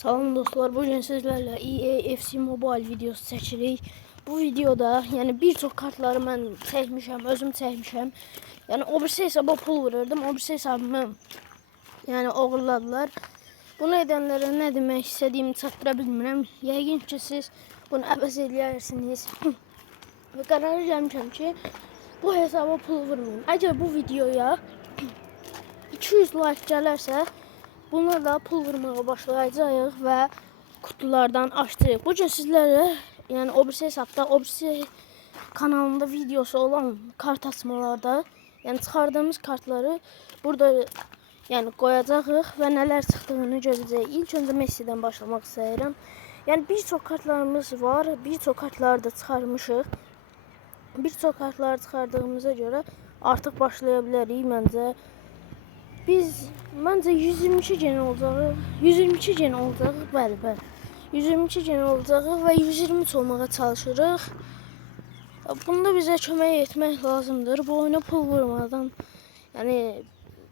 Salam dostlar, bugün sizlerle EA FC Mobile videosu çekirik. Bu videoda yani birçok kartları mən çəkmişəm, özüm çəkmişəm. Yani o birisi hesaba pul vururdum, o birisi hesabımı yani oğurladılar. Bunu edənlərə nə demək istədiyimi çatdıra bilmirəm. Yəqin ki siz bunu əvəz edərsiniz. Və qərara gəlmişəm ki bu hesaba pul vurmayın. Əgər bu videoya 200 like gələrsə buna da pul vurmağa başlayacağıq və kutulardan açdıq. Bugün sizlərə yəni o birisi hesabda, o birisi kanalında videosu olan kart açmalarda yəni çıxardığımız kartları burada yəni qoyacağıq və nələr çıxdığını görəcəyik. İlk öncə Messi'dən başlamaq istəyirəm. Yəni bir çox kartlarımız var, bir çox kartları da çıxarmışıq. Bir çox kartları çıxardığımıza görə artıq başlaya bilərik məncə. Məncə 122 gen olacaq. 122 gen olacaq. Bəli. 122 gen olacaq və 123 olmağa çalışırıq. Bunda bizə kömək etmək lazımdır. Bu oyuna pul vurmadan yəni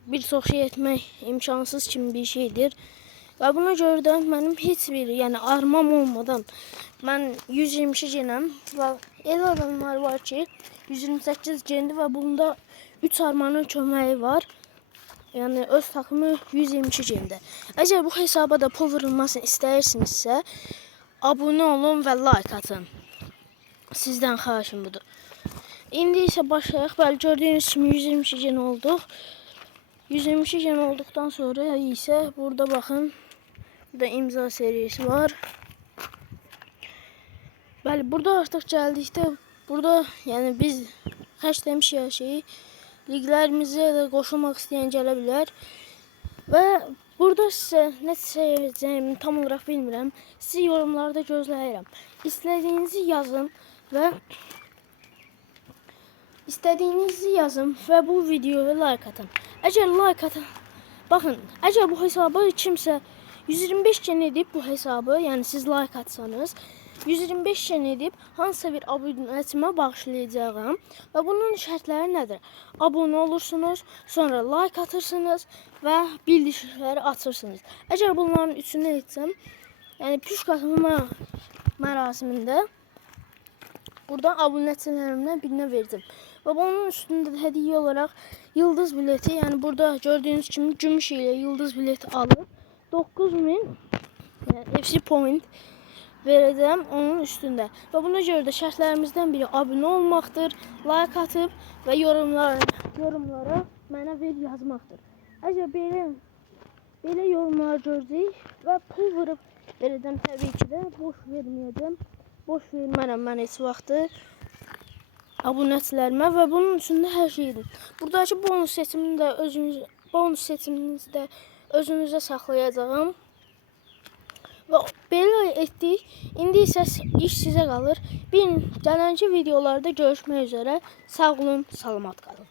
bir çox şey etmək imkansız kimi bir şeydir. Və buna görə də mənim heç bir yəni armam olmadan mən 122 genəm və elə adamlar var ki 128 gendir və bunda 3 armanın köməyi var. Yani öz takımı 122 gemdə. Əgər bu hesaba da pul vurulmasını istəyirsinizsə, abunə olun və like atın. Sizdən xahişim budur. İndi isə başlayaq. Bəli, gördüyünüz kimi 122 gen olduq. 122 gen olduqdan sonra isə burada baxın, burada imza serisi var. Bəli, burada artıq gəldikdə burada yəni biz xərcləmişik hər şeyi. Liglərimizə də qoşulmaq istəyən gələ bilər. Və burada sizə nə söyləyəcəyimi tam olaraq bilmirəm. Sizi yorumlarda gözləyirəm. İstədiyinizi yazın və bu videoya like atın. Əgər like atın, baxın, əgər bu hesabı kimsə 125 gen edib bu hesabı, yəni siz like atsanız 125 gen edib hansısa bir abunəçimə bağışlayacağım və bunun şərtləri nədir? Abunə olursunuz, sonra like atırsınız və bildirişləri açırsınız. Əgər bunların üçünü etsəm, yəni püşk atma mərasimində buradan abunəçilərimdən birinə verdim. Və bunun üstündə də hədiyyə olaraq yıldız bileti, yəni burada gördüyünüz kimi gümüş ilə yıldız bileti alıb 9000 yəni FC point verəcəm onun üstündə. Və buna görə də şərtlərimizdən biri abunə olmaqdır, like atıb və yorumlara mənə ver yazmaqdır. Əgər belə yorumlar görəcəyik və pul vurub verəcəm təbii ki də, boş verməyəcəm. Boş vermərəm mən heç vaxtı abunəçilərimə və bunun üstündə hər şeydir. Buradakı bonus seçiminizi də özünüzə saxlayacağım. Və belə etdik. İndi isə iş sizə qalır. Gələnki videolarda görüşmək üzrə. Sağ olun, salamat qalın.